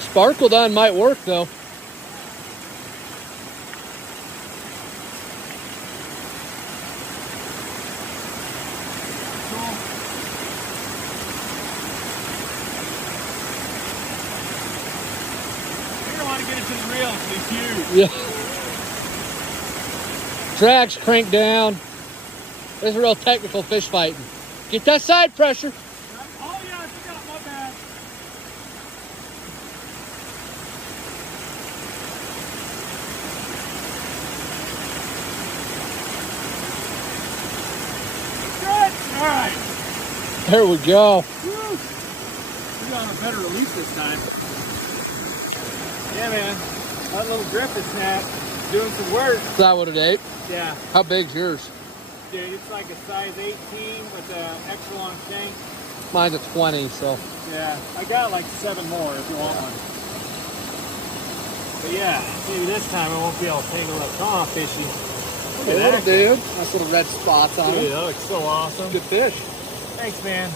Sparkled on might work though. Get it to the reel, it's huge. Yeah. Drag's cranked down. There's a real technical fish fighting. Get that side pressure. Oh yeah, I forgot, my bad. Good. All right. There we go. Woo. We got a better release this time. Yeah, man. That little gripper snap doing some work. Is that what it ate? Yeah. How big's yours? Dude, it's like a size 18 with an extra long shank. Mine's a 20, so. Yeah, I got like 7 more if you want one. But yeah, maybe this time I won't be able to tangle that craw fishy. Look at that, dude. Nice little red spots on Dude, it. that looks so awesome. Good fish. Thanks, man.